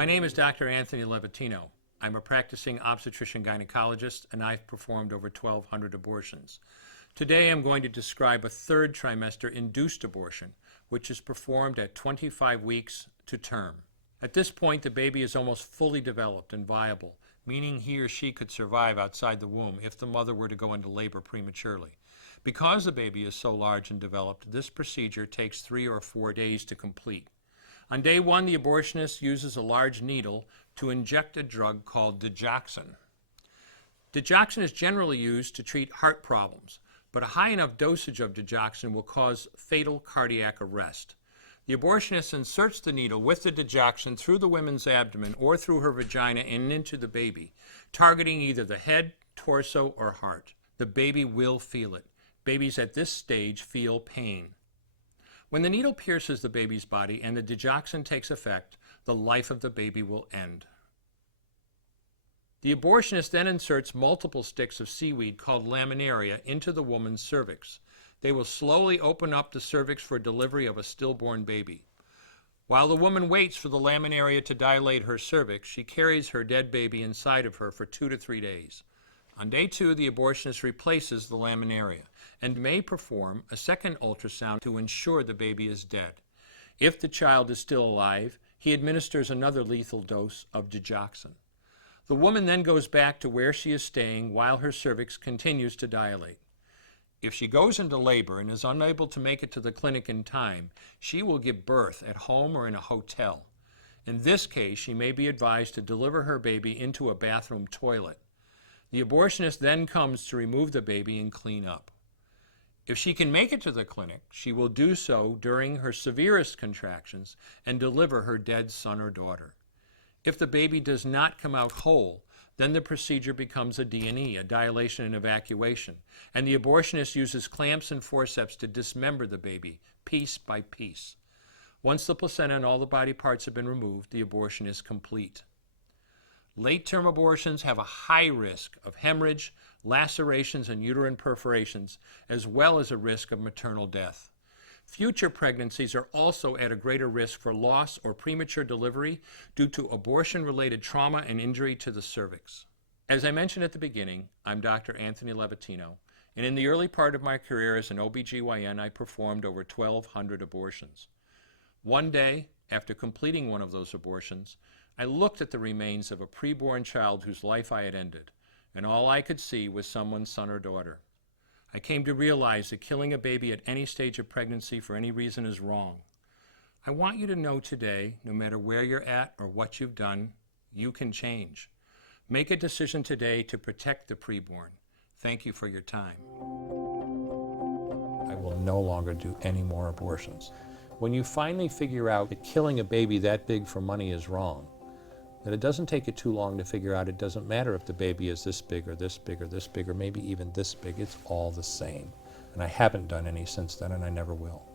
My name is Dr. Anthony Levatino. I'm a practicing obstetrician-gynecologist, and I've performed over 1,200 abortions. Today I'm going to describe a third trimester induced abortion, which is performed at 25 weeks to term. At this point, the baby is almost fully developed and viable, meaning he or she could survive outside the womb if the mother were to go into labor prematurely. Because the baby is so large and developed, this procedure takes 3 or 4 days to complete. On day 1, the abortionist uses a large needle to inject a drug called digoxin. Digoxin is generally used to treat heart problems, but a high enough dosage of digoxin will cause fatal cardiac arrest. The abortionist inserts the needle with the digoxin through the woman's abdomen or through her vagina and into the baby, targeting either the head, torso, or heart. The baby will feel it. Babies at this stage feel pain. When the needle pierces the baby's body and the digoxin takes effect, the life of the baby will end. The abortionist then inserts multiple sticks of seaweed called laminaria into the woman's cervix. They will slowly open up the cervix for delivery of a stillborn baby. While the woman waits for the laminaria to dilate her cervix, she carries her dead baby inside of her for 2 to 3 days. On day 2, the abortionist replaces the laminaria and may perform a second ultrasound to ensure the baby is dead. If the child is still alive, he administers another lethal dose of digoxin. The woman then goes back to where she is staying while her cervix continues to dilate. If she goes into labor and is unable to make it to the clinic in time, she will give birth at home or in a hotel. In this case, she may be advised to deliver her baby into a bathroom toilet. The abortionist then comes to remove the baby and clean up. If she can make it to the clinic, she will do so during her severest contractions and deliver her dead son or daughter. If the baby does not come out whole, then the procedure becomes a D&E, a dilation and evacuation, and the abortionist uses clamps and forceps to dismember the baby, piece by piece. Once the placenta and all the body parts have been removed, the abortion is complete. Late-term abortions have a high risk of hemorrhage, lacerations, and uterine perforations, as well as a risk of maternal death. Future pregnancies are also at a greater risk for loss or premature delivery due to abortion-related trauma and injury to the cervix. As I mentioned at the beginning, I'm Dr. Anthony Levatino, and in the early part of my career as an OBGYN, I performed over 1,200 abortions. One day, after completing one of those abortions, I looked at the remains of a preborn child whose life I had ended, and all I could see was someone's son or daughter. I came to realize that killing a baby at any stage of pregnancy for any reason is wrong. I want you to know today, no matter where you're at or what you've done, you can change. Make a decision today to protect the preborn. Thank you for your time. I will no longer do any more abortions. When you finally figure out that killing a baby that big for money is wrong, that it doesn't take you too long to figure out it doesn't matter if the baby is this big or this big or this big or maybe even this big, it's all the same. And I haven't done any since then, and I never will.